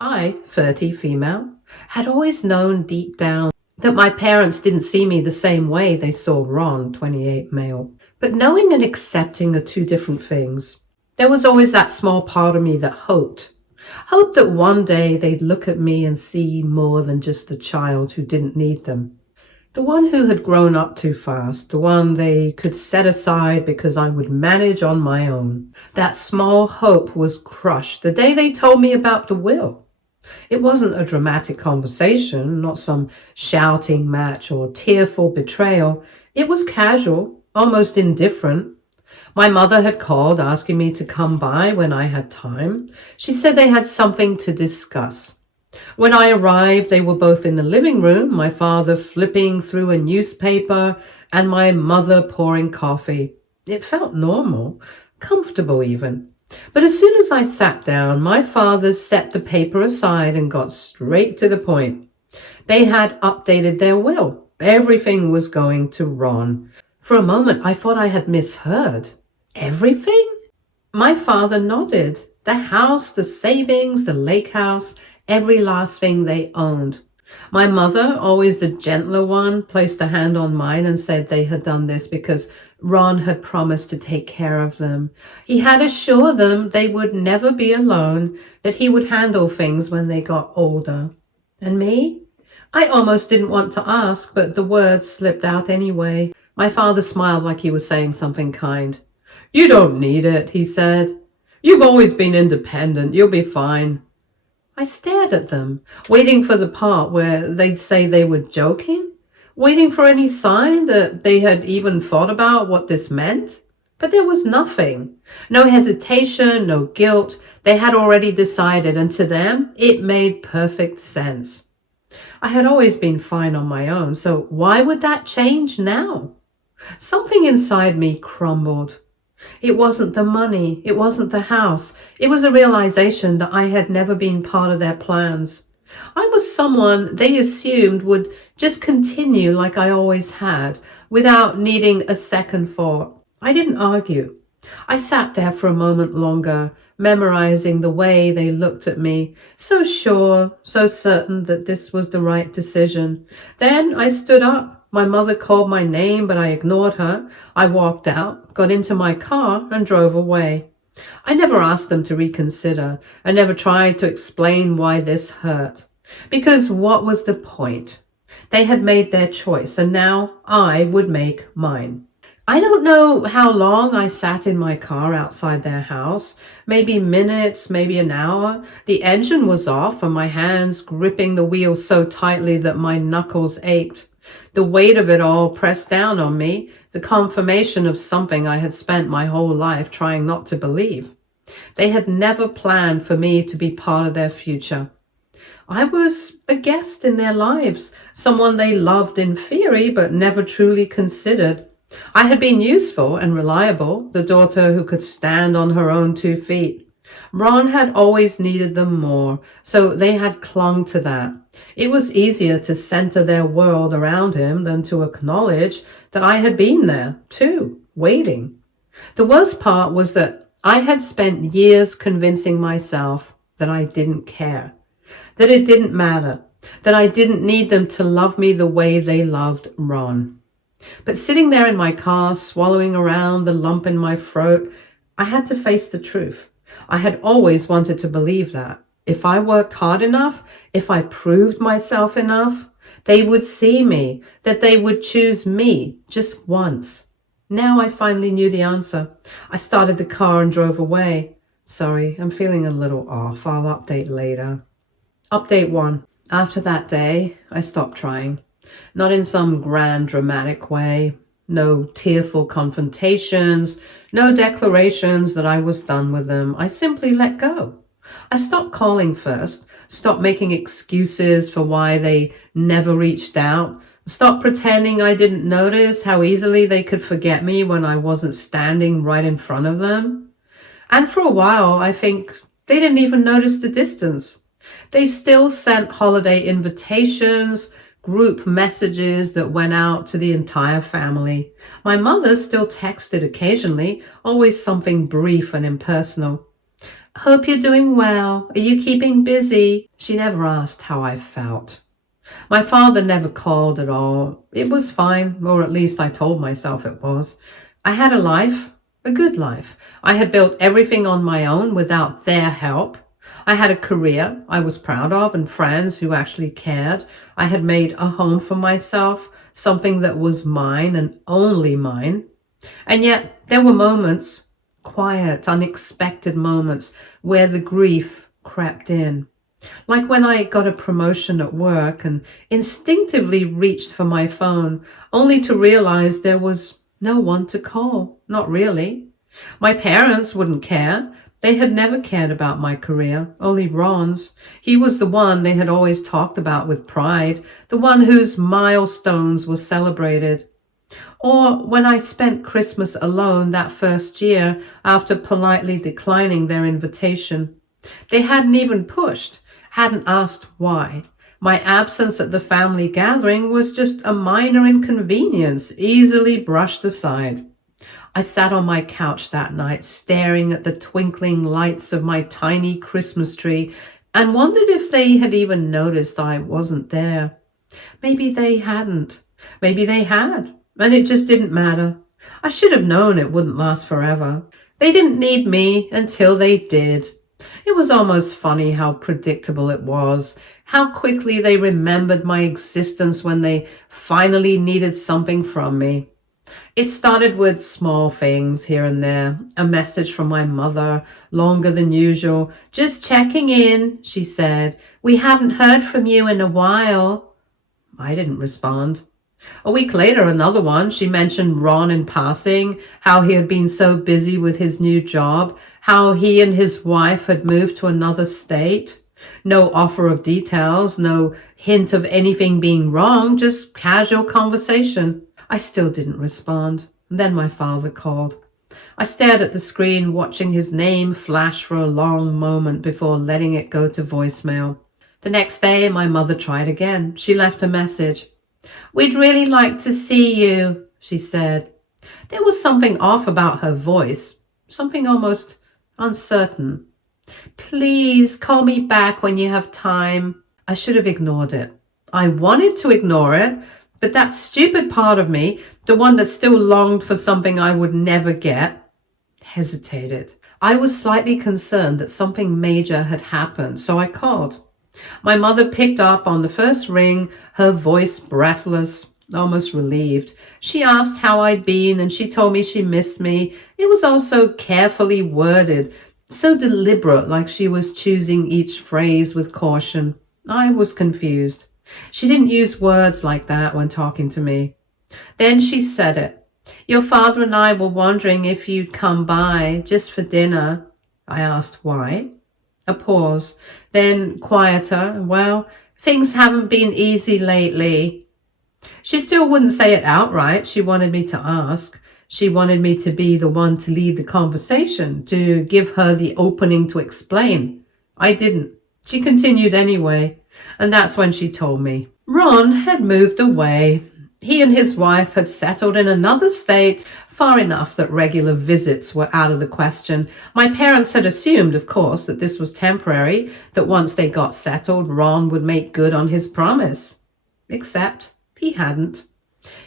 I, 30 female, had always known deep down that my parents didn't see me the same way they saw Ron, 28 male. But knowing and accepting are two different things. There was always that small part of me that hoped that one day they'd look at me and see more than just a child who didn't need them. The one who had grown up too fast, the one they could set aside because I would manage on my own. That small hope was crushed the day they told me about the will. It wasn't a dramatic conversation, not some shouting match or tearful betrayal. It was casual, almost indifferent. My mother had called asking me to come by when I had time. She said they had something to discuss. When I arrived, they were both in the living room, my father flipping through a newspaper and my mother pouring coffee. It felt normal, comfortable even. But as soon as I sat down, my father set the paper aside and got straight to the point. They had updated their will. Everything was going to Ron. For a moment, I thought I had misheard. Everything? My father nodded. The house, the savings, the lake house, every last thing they owned. My mother, always the gentler one, placed a hand on mine and said they had done this because Ron had promised to take care of them. He had assured them they would never be alone, that he would handle things when they got older. And me? I almost didn't want to ask, but the words slipped out anyway. My father smiled like he was saying something kind. "You don't need it," he said. "You've always been independent. You'll be fine." I stared at them, waiting for the part where they'd say they were joking, waiting for any sign that they had even thought about what this meant. But there was nothing. No hesitation, no guilt. They had already decided, and to them, it made perfect sense. I had always been fine on my own, so why would that change now? Something inside me crumbled. It wasn't the money, it wasn't the house. It was a realization that I had never been part of their plans. I was someone they assumed would just continue like I always had, without needing a second thought. I didn't argue. I sat there for a moment longer, memorizing the way they looked at me, so sure, so certain that this was the right decision. Then I stood up. My mother called my name, but I ignored her. I walked out, got into my car, and drove away. I never asked them to reconsider. I never tried to explain why this hurt. Because what was the point? They had made their choice, and now I would make mine. I don't know how long I sat in my car outside their house. Maybe minutes, maybe an hour. The engine was off, and my hands gripping the wheel so tightly that my knuckles ached. The weight of it all pressed down on me, the confirmation of something I had spent my whole life trying not to believe. They had never planned for me to be part of their future. I was a guest in their lives, someone they loved in theory but never truly considered. I had been useful and reliable, the daughter who could stand on her own 2 feet. Ron had always needed them more, so they had clung to that. It was easier to center their world around him than to acknowledge that I had been there, too, waiting. The worst part was that I had spent years convincing myself that I didn't care, that it didn't matter, that I didn't need them to love me the way they loved Ron. But sitting there in my car, swallowing around the lump in my throat, I had to face the truth. I had always wanted to believe that. If I worked hard enough, if I proved myself enough, they would see me, that they would choose me just once. Now I finally knew the answer. I started the car and drove away. Sorry, I'm feeling a little off. I'll update later. Update 1. After that day, I stopped trying. Not in some grand dramatic way. No tearful confrontations, no declarations that I was done with them. I simply let go. I stopped calling first, stopped making excuses for why they never reached out, stopped pretending I didn't notice how easily they could forget me when I wasn't standing right in front of them. And for a while, I think they didn't even notice the distance. They still sent holiday invitations, group messages that went out to the entire family. My mother still texted occasionally, always something brief and impersonal. Hope you're doing well. Are you keeping busy? She never asked how I felt. My father never called at all. It was fine, or at least I told myself it was. I had a life, a good life. I had built everything on my own without their help. I had a career I was proud of and friends who actually cared. I had made a home for myself, something that was mine and only mine. And yet there were moments, quiet, unexpected moments, where the grief crept in. Like when I got a promotion at work and instinctively reached for my phone, only to realize there was no one to call. Not really. My parents wouldn't care. They had never cared about my career, only Ron's. He was the one they had always talked about with pride, the one whose milestones were celebrated. Or when I spent Christmas alone that first year after politely declining their invitation. They hadn't even pushed, hadn't asked why. My absence at the family gathering was just a minor inconvenience, easily brushed aside. I sat on my couch that night, staring at the twinkling lights of my tiny Christmas tree, and wondered if they had even noticed I wasn't there. Maybe they hadn't. Maybe they had, and it just didn't matter. I should have known it wouldn't last forever. They didn't need me until they did. It was almost funny how predictable it was, how quickly they remembered my existence when they finally needed something from me. It started with small things here and there. A message from my mother, longer than usual. "Just checking in," she said. "We haven't heard from you in a while." I didn't respond. A week later, another one. She mentioned Ron in passing, how he had been so busy with his new job, how he and his wife had moved to another state. No offer of details, no hint of anything being wrong, just casual conversation. I still didn't respond. Then my father called. I stared at the screen, watching his name flash for a long moment before letting it go to voicemail. The next day, my mother tried again. She left a message. "We'd really like to see you," she said. There was something off about her voice, something almost uncertain. "Please call me back when you have time." I should have ignored it. I wanted to ignore it, but that stupid part of me, the one that still longed for something I would never get, hesitated. I was slightly concerned that something major had happened, so I called. My mother picked up on the first ring, her voice breathless, almost relieved. She asked how I'd been, and she told me she missed me. It was all so carefully worded, so deliberate, like she was choosing each phrase with caution. I was confused. She didn't use words like that when talking to me. Then she said it. "Your father and I were wondering if you'd come by, just for dinner." I asked why. A pause, then quieter. "Well, things haven't been easy lately." She still wouldn't say it outright. She wanted me to ask. She wanted me to be the one to lead the conversation, to give her the opening to explain. I didn't. She continued anyway, and that's when she told me. Ron had moved away. He and his wife had settled in another state, far enough that regular visits were out of the question. My parents had assumed, of course, that this was temporary, that once they got settled, Ron would make good on his promise. Except he hadn't.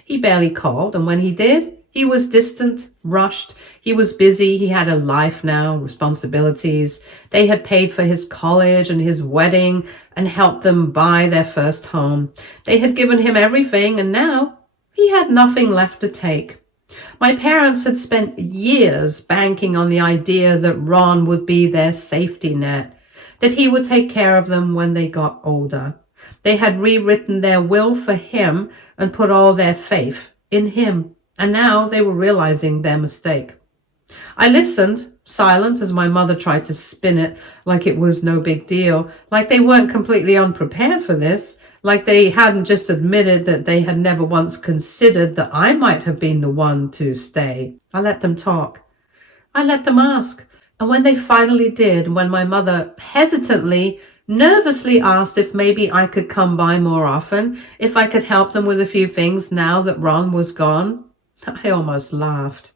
He barely called, and when he did, he was distant, rushed. He was busy. He had a life now, responsibilities. They had paid for his college and his wedding and helped them buy their first home. They had given him everything, and now he had nothing left to take. My parents had spent years banking on the idea that Ron would be their safety net, that he would take care of them when they got older. They had rewritten their will for him and put all their faith in him. And now they were realizing their mistake. I listened, silent, as my mother tried to spin it like it was no big deal, like they weren't completely unprepared for this, like they hadn't just admitted that they had never once considered that I might have been the one to stay. I let them talk. I let them ask. And when they finally did, when my mother hesitantly, nervously asked if maybe I could come by more often, if I could help them with a few things now that Ron was gone, I almost laughed.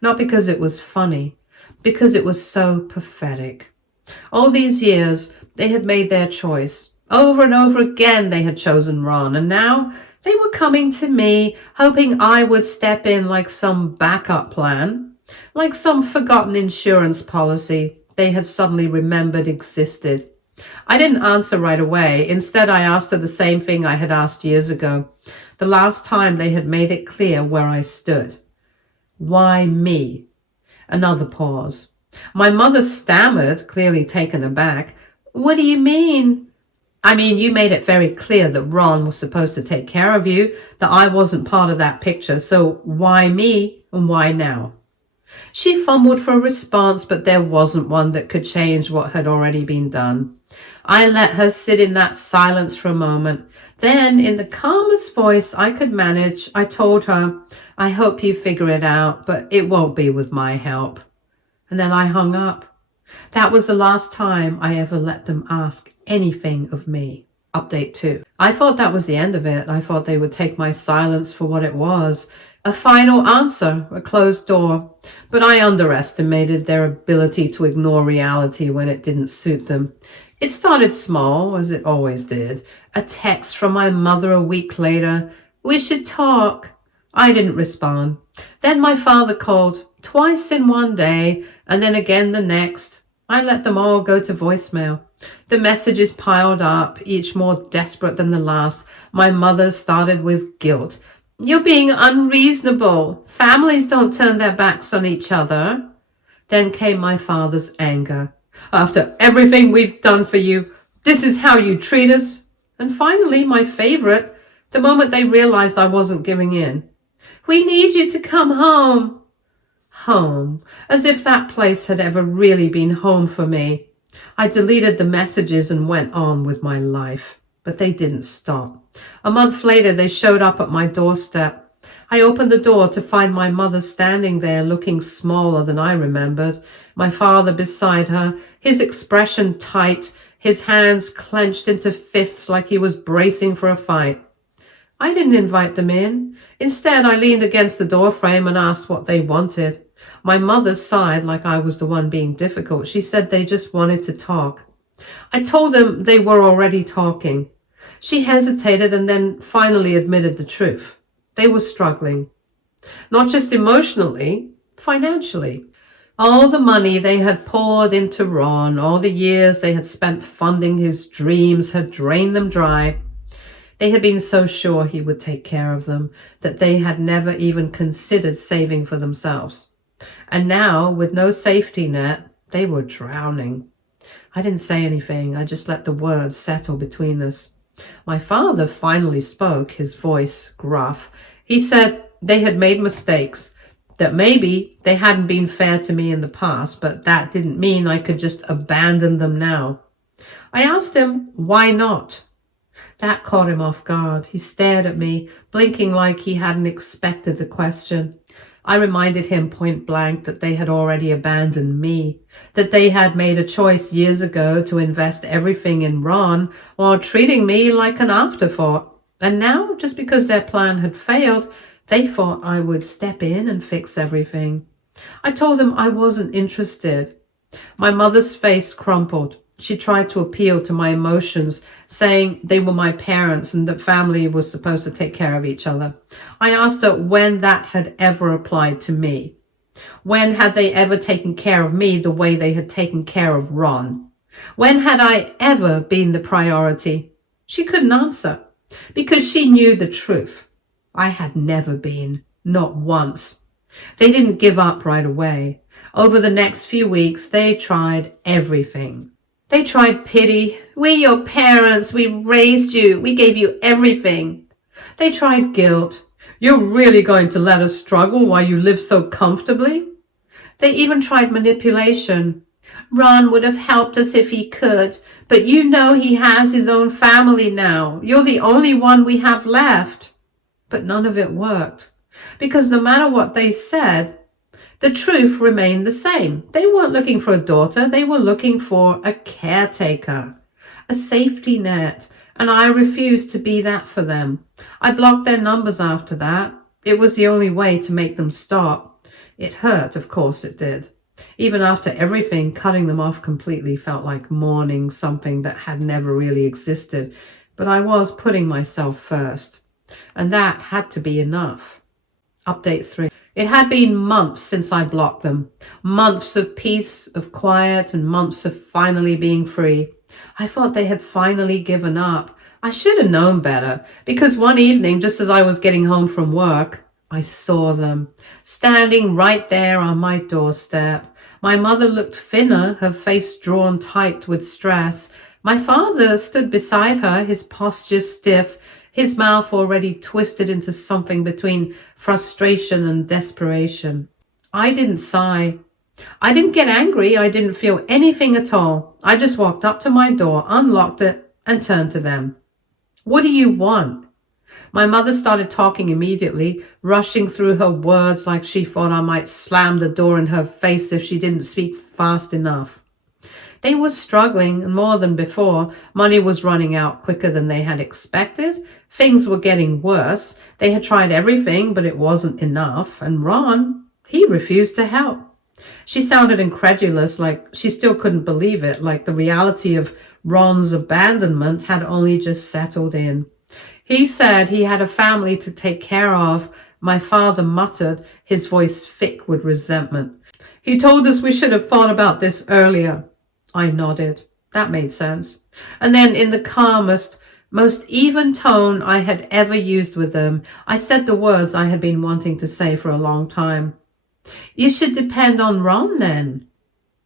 Not because it was funny, because it was so pathetic. All these years, they had made their choice. Over and over again, they had chosen Ron, and now they were coming to me, hoping I would step in like some backup plan, like some forgotten insurance policy they had suddenly remembered existed. I didn't answer right away. Instead, I asked her the same thing I had asked years ago, the last time they had made it clear where I stood. Why me? Another pause. My mother stammered, clearly taken aback. What do you mean? I mean, you made it very clear that Ron was supposed to take care of you, that I wasn't part of that picture, so why me and why now? She fumbled for a response, but there wasn't one that could change what had already been done. I let her sit in that silence for a moment. Then, in the calmest voice I could manage, I told her, I hope you figure it out, but it won't be with my help. And then I hung up. That was the last time I ever let them ask anything of me. Update 2. I thought that was the end of it. I thought they would take my silence for what it was. A final answer, a closed door. But I underestimated their ability to ignore reality when it didn't suit them. It started small, as it always did. A text from my mother a week later. We should talk. I didn't respond. Then my father called, twice in one day, and then again the next. I let them all go to voicemail. The messages piled up, each more desperate than the last. My mother started with guilt. You're being unreasonable. Families don't turn their backs on each other. Then came my father's anger. After everything we've done for you, this is how you treat us? And finally, my favorite, the moment they realized I wasn't giving in. We need you to come home. Home, as if that place had ever really been home for me. I deleted the messages and went on with my life, but they didn't stop. A month later, they showed up at my doorstep. I opened the door to find my mother standing there looking smaller than I remembered, my father beside her, his expression tight, his hands clenched into fists like he was bracing for a fight. I didn't invite them in. Instead, I leaned against the doorframe and asked what they wanted. My mother sighed like I was the one being difficult. She said they just wanted to talk. I told them they were already talking. She hesitated and then finally admitted the truth. They were struggling. Not just emotionally, financially. All the money they had poured into Ron, all the years they had spent funding his dreams had drained them dry. They had been so sure he would take care of them that they had never even considered saving for themselves. And now, with no safety net, they were drowning. I didn't say anything. I just let the words settle between us. My father finally spoke, his voice gruff. He said they had made mistakes, that maybe they hadn't been fair to me in the past, but that didn't mean I could just abandon them now. I asked him, why not? That caught him off guard. He stared at me, blinking like he hadn't expected the question. I reminded him point blank that they had already abandoned me, that they had made a choice years ago to invest everything in Ron while treating me like an afterthought. And now, just because their plan had failed, they thought I would step in and fix everything. I told them I wasn't interested. My mother's face crumpled. She tried to appeal to my emotions, saying they were my parents and that family was supposed to take care of each other. I asked her when that had ever applied to me. When had they ever taken care of me the way they had taken care of Ron? When had I ever been the priority? She couldn't answer because she knew the truth. I had never been, not once. They didn't give up right away. Over the next few weeks, they tried everything. They tried pity. We're your parents. We raised you. We gave you everything. They tried guilt. You're really going to let us struggle while you live so comfortably? They even tried manipulation. Ron would have helped us if he could, but you know he has his own family now. You're the only one we have left. But none of it worked, because no matter what they said, the truth remained the same. They weren't looking for a daughter. They were looking for a caretaker, a safety net, and I refused to be that for them. I blocked their numbers after that. It was the only way to make them stop. It hurt, of course it did. Even after everything, cutting them off completely felt like mourning something that had never really existed. But I was putting myself first, and that had to be enough. Update 3. It had been months since I blocked them. Months of peace, of quiet, and months of finally being free. I thought they had finally given up. I should have known better, because one evening, just as I was getting home from work, I saw them, standing right there on my doorstep. My mother looked thinner, her face drawn tight with stress. My father stood beside her, his posture stiff, his mouth already twisted into something between frustration and desperation. I didn't sigh. I didn't get angry. I didn't feel anything at all. I just walked up to my door, unlocked it, and turned to them. "What do you want?" My mother started talking immediately, rushing through her words like she thought I might slam the door in her face if she didn't speak fast enough. They were struggling, and more than before. Money was running out quicker than they had expected. Things were getting worse. They had tried everything, but it wasn't enough. And Ron, he refused to help. She sounded incredulous, like she still couldn't believe it, like the reality of Ron's abandonment had only just settled in. He said he had a family to take care of. My father muttered, his voice thick with resentment. "He told us we should have thought about this earlier." I nodded. That made sense. And then, in the calmest, most even tone I had ever used with them, I said the words I had been wanting to say for a long time. "You should depend on Ron, then."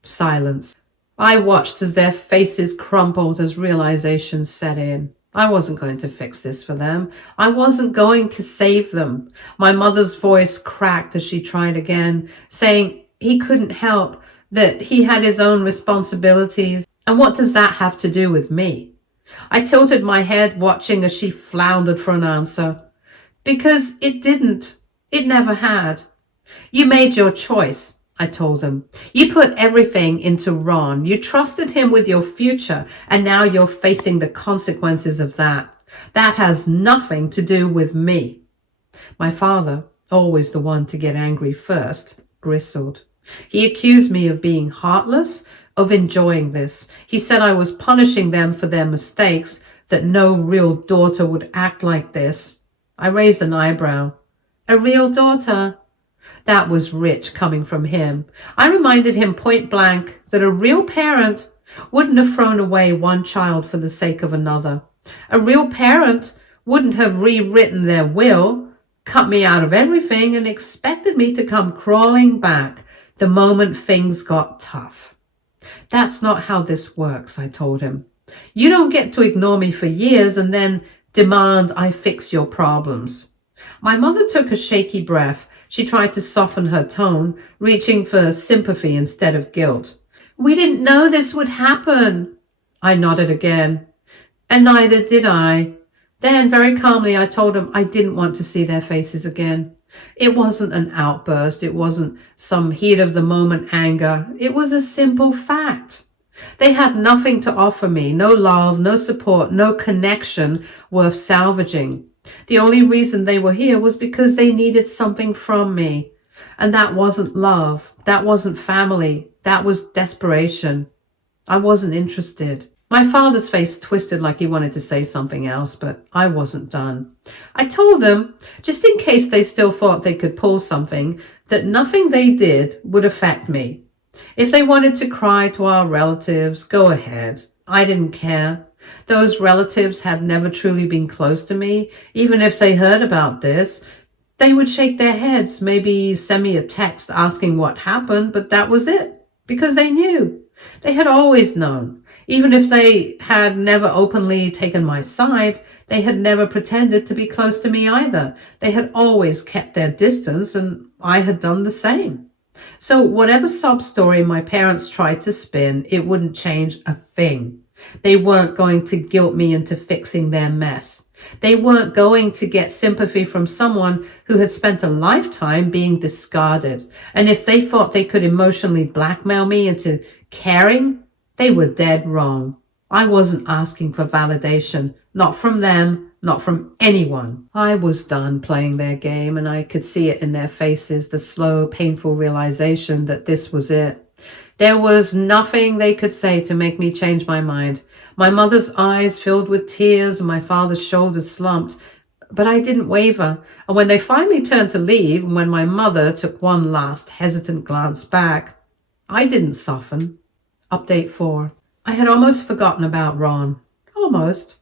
Silence. I watched as their faces crumpled as realization set in. I wasn't going to fix this for them. I wasn't going to save them. My mother's voice cracked as she tried again, saying he couldn't help, that he had his own responsibilities. And what does that have to do with me? I tilted my head, watching as she floundered for an answer. "Because it didn't. It never had. You made your choice," I told them. "You put everything into Ron. You trusted him with your future, and now you're facing the consequences of that. That has nothing to do with me." My father, always the one to get angry first, bristled. He accused me of being heartless, of enjoying this. He said I was punishing them for their mistakes, that no real daughter would act like this. I raised an eyebrow. A real daughter? That was rich coming from him. I reminded him point blank that a real parent wouldn't have thrown away one child for the sake of another. A real parent wouldn't have rewritten their will, cut me out of everything, and expected me to come crawling back the moment things got tough. "That's not how this works," I told him. "You don't get to ignore me for years and then demand I fix your problems." My mother took a shaky breath. She tried to soften her tone, reaching for sympathy instead of guilt. "We didn't know this would happen." I nodded again. "And neither did I." Then, very calmly, I told them I didn't want to see their faces again. It wasn't an outburst. It wasn't some heat-of-the-moment anger. It was a simple fact. They had nothing to offer me, no love, no support, no connection worth salvaging. The only reason they were here was because they needed something from me. And that wasn't love. That wasn't family. That was desperation. I wasn't interested. My father's face twisted like he wanted to say something else, but I wasn't done. I told them, just in case they still thought they could pull something, that nothing they did would affect me. If they wanted to cry to our relatives, go ahead. I didn't care. Those relatives had never truly been close to me. Even if they heard about this, they would shake their heads, maybe send me a text asking what happened, but that was it, because they knew. They had always known. Even if they had never openly taken my side, they had never pretended to be close to me either. They had always kept their distance, and I had done the same. So whatever sob story my parents tried to spin, it wouldn't change a thing. They weren't going to guilt me into fixing their mess. They weren't going to get sympathy from someone who had spent a lifetime being discarded. And if they thought they could emotionally blackmail me into caring, they were dead wrong. I wasn't asking for validation, not from them, not from anyone. I was done playing their game, and I could see it in their faces, the slow, painful realization that this was it. There was nothing they could say to make me change my mind. My mother's eyes filled with tears and my father's shoulders slumped, but I didn't waver. And when they finally turned to leave, and when my mother took one last hesitant glance back, I didn't soften. Update 4. I had almost forgotten about Ron. Almost.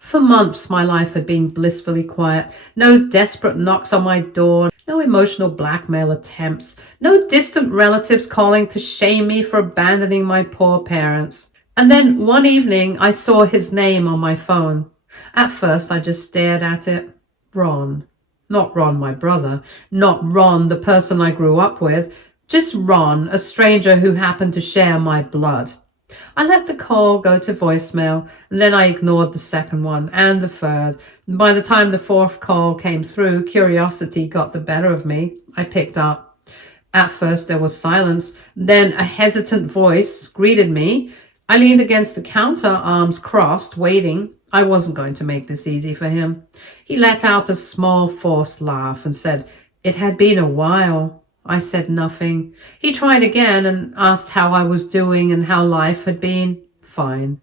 For months, my life had been blissfully quiet. No desperate knocks on my door, no emotional blackmail attempts, no distant relatives calling to shame me for abandoning my poor parents. And then one evening, I saw his name on my phone. At first, I just stared at it. Ron. Not Ron, my brother. Not Ron, the person I grew up with. Just Ron, a stranger who happened to share my blood. I let the call go to voicemail, and then I ignored the second one and the third. By the time the fourth call came through, curiosity got the better of me. I picked up. At first there was silence, then a hesitant voice greeted me. I leaned against the counter, arms crossed, waiting. I wasn't going to make this easy for him. He let out a small forced laugh and said, "It had been a while." I said nothing. He tried again and asked how I was doing and how life had been. Fine.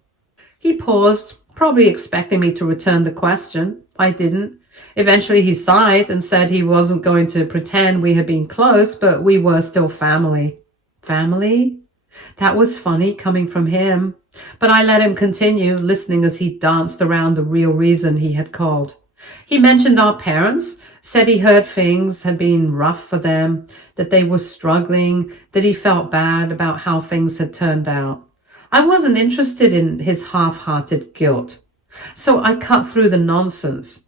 He paused, probably expecting me to return the question. I didn't. Eventually he sighed and said he wasn't going to pretend we had been close, but we were still family. Family? That was funny coming from him. But I let him continue, listening as he danced around the real reason he had called. He mentioned our parents, said he heard things had been rough for them, that they were struggling, that he felt bad about how things had turned out. I wasn't interested in his half-hearted guilt, so I cut through the nonsense.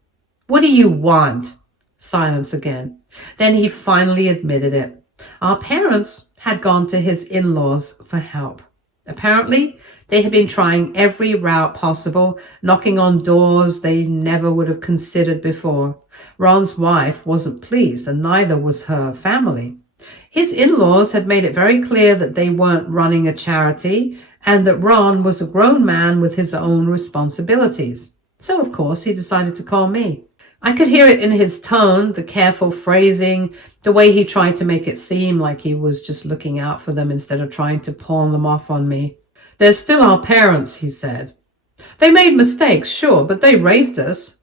"What do you want?" Silence again. Then he finally admitted it. Our parents had gone to his in-laws for help. Apparently, they had been trying every route possible, knocking on doors they never would have considered before. Ron's wife wasn't pleased, and neither was her family. His in-laws had made it very clear that they weren't running a charity, and that Ron was a grown man with his own responsibilities. So, of course, he decided to call me. I could hear it in his tone, the careful phrasing, the way he tried to make it seem like he was just looking out for them instead of trying to pawn them off on me. "They're still our parents," he said. "They made mistakes, sure, but they raised us."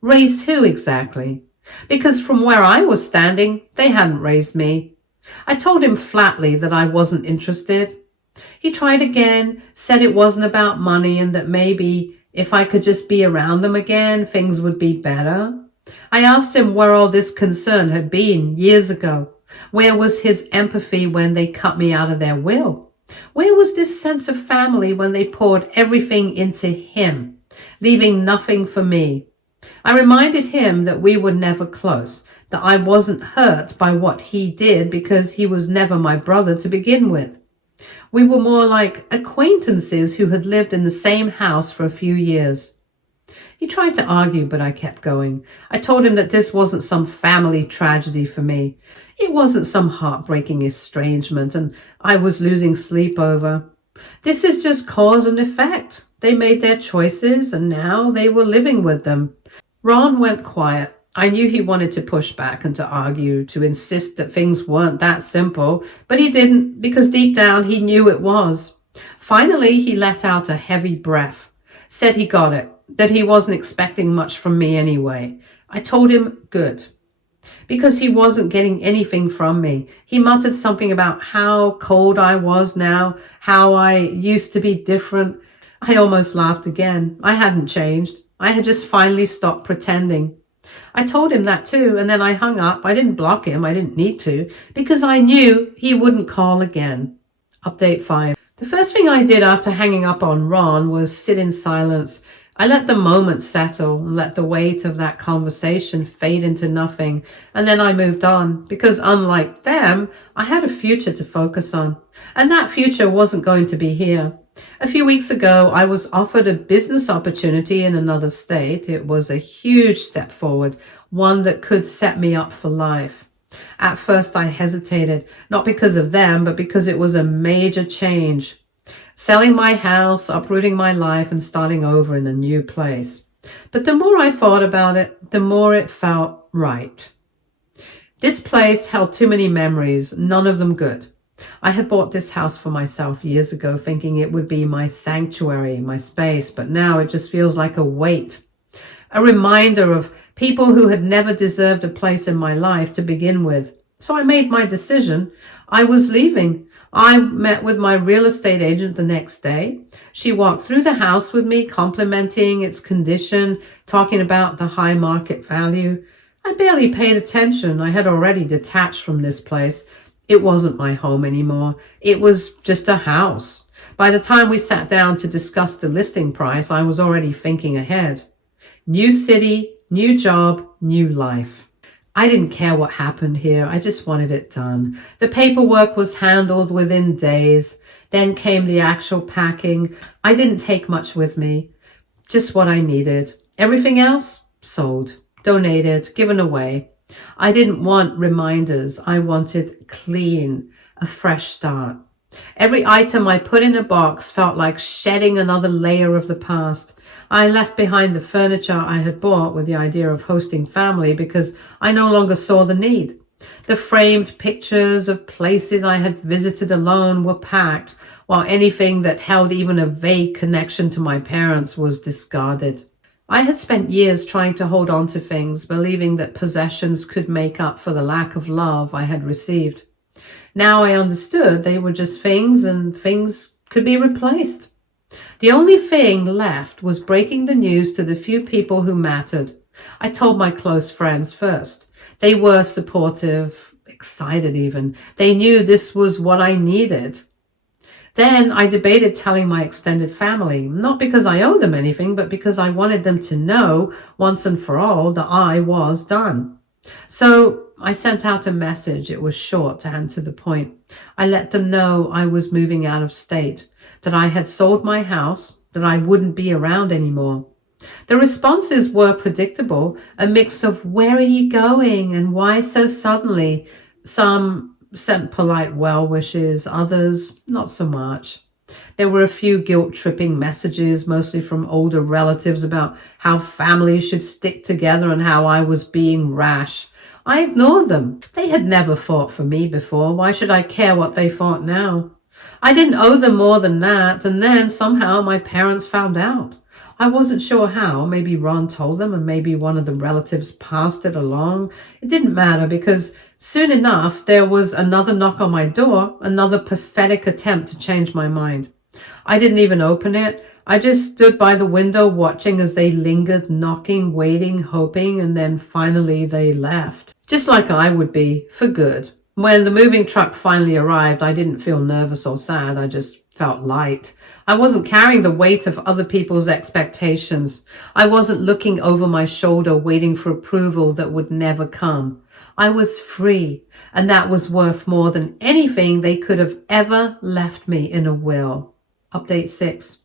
Raised who exactly? Because from where I was standing, they hadn't raised me. I told him flatly that I wasn't interested. He tried again, said it wasn't about money and that maybe if I could just be around them again, things would be better. I asked him where all this concern had been years ago. Where was his empathy when they cut me out of their will? Where was this sense of family when they poured everything into him, leaving nothing for me? I reminded him that we were never close, that I wasn't hurt by what he did because he was never my brother to begin with. We were more like acquaintances who had lived in the same house for a few years. He tried to argue, but I kept going. I told him that this wasn't some family tragedy for me. It wasn't some heartbreaking estrangement and I was losing sleep over. This is just cause and effect. They made their choices and now they were living with them. Ron went quiet. I knew he wanted to push back and to argue, to insist that things weren't that simple, but he didn't because deep down he knew it was. Finally, he let out a heavy breath, said he got it, that he wasn't expecting much from me anyway. I told him good, because he wasn't getting anything from me. He muttered something about how cold I was now, how I used to be different. I almost laughed again. I hadn't changed. I had just finally stopped pretending. I told him that too, and then I hung up. I didn't block him. I didn't need to, because I knew he wouldn't call again. Update 5. The first thing I did after hanging up on Ron was sit in silence. I let the moment settle and let the weight of that conversation fade into nothing, and then I moved on, because unlike them, I had a future to focus on, and that future wasn't going to be here. A few weeks ago, I was offered a business opportunity in another state. It was a huge step forward, one that could set me up for life. At first, I hesitated, not because of them, but because it was a major change. Selling my house, uprooting my life, and starting over in a new place. But the more I thought about it, the more it felt right. This place held too many memories, none of them good. I had bought this house for myself years ago, thinking it would be my sanctuary, my space, but now it just feels like a weight. A reminder of people who had never deserved a place in my life to begin with. So I made my decision. I was leaving. I met with my real estate agent the next day. She walked through the house with me, complimenting its condition, talking about the high market value. I barely paid attention. I had already detached from this place. It wasn't my home anymore. It was just a house. By the time we sat down to discuss the listing price, I was already thinking ahead. New city, new job, new life. I didn't care what happened here. I just wanted it done. The paperwork was handled within days. Then came the actual packing. I didn't take much with me, just what I needed. Everything else, sold, donated, given away. I didn't want reminders. I wanted clean, a fresh start. Every item I put in a box felt like shedding another layer of the past. I left behind the furniture I had bought with the idea of hosting family because I no longer saw the need. The framed pictures of places I had visited alone were packed, while anything that held even a vague connection to my parents was discarded. I had spent years trying to hold on to things, believing that possessions could make up for the lack of love I had received. Now I understood they were just things, and things could be replaced. The only thing left was breaking the news to the few people who mattered. I told my close friends first. They were supportive, excited even. They knew this was what I needed. Then I debated telling my extended family, not because I owe them anything, but because I wanted them to know once and for all that I was done. So I sent out a message. It was short and to the point. I let them know I was moving out of state, that I had sold my house, that I wouldn't be around anymore. The responses were predictable, a mix of "where are you going" and "why so suddenly?" Some sent polite well wishes, others not so much. There were a few guilt-tripping messages, mostly from older relatives, about how families should stick together and how I was being rash. I ignored them. They had never fought for me before. Why should I care what they thought now? I didn't owe them more than that, and then somehow my parents found out. I wasn't sure how. Maybe Ron told them, and maybe one of the relatives passed it along. It didn't matter because soon enough there was another knock on my door, another pathetic attempt to change my mind. I didn't even open it. I just stood by the window watching as they lingered, knocking, waiting, hoping, and then finally they left. Just like I would be, for good. When the moving truck finally arrived, I didn't feel nervous or sad. I just felt light. I wasn't carrying the weight of other people's expectations. I wasn't looking over my shoulder waiting for approval that would never come. I was free, and that was worth more than anything they could have ever left me in a will. Update 6.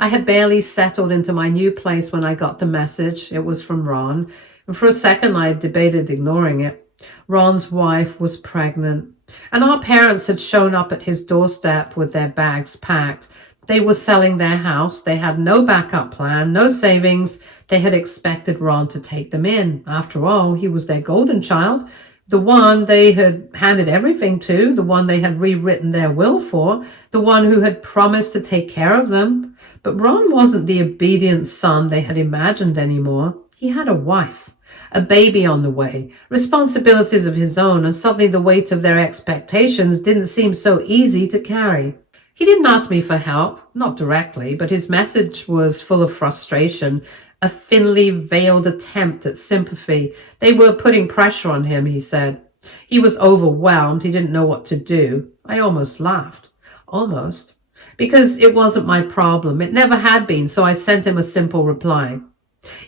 I had barely settled into my new place when I got the message. It was from Ron, and for a second I debated ignoring it. Ron's wife was pregnant, and our parents had shown up at his doorstep with their bags packed. They were selling their house. They had no backup plan, no savings. They had expected Ron to take them in. After all, he was their golden child, the one they had handed everything to, the one they had rewritten their will for, the one who had promised to take care of them. But Ron wasn't the obedient son they had imagined anymore. He had a wife, a baby on the way, responsibilities of his own, and suddenly the weight of their expectations didn't seem so easy to carry. He didn't ask me for help, not directly, but his message was full of frustration, a thinly veiled attempt at sympathy. They were putting pressure on him, he said. He was overwhelmed. He didn't know what to do. I almost laughed. Almost. Because it wasn't my problem. It never had been, so I sent him a simple reply.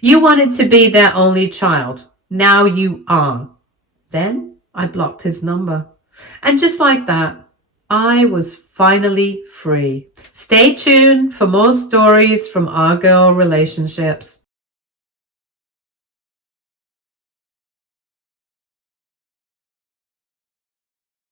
You wanted to be their only child. Now you are. Then I blocked his number. And just like that, I was finally free. Stay tuned for more stories from our girl relationships.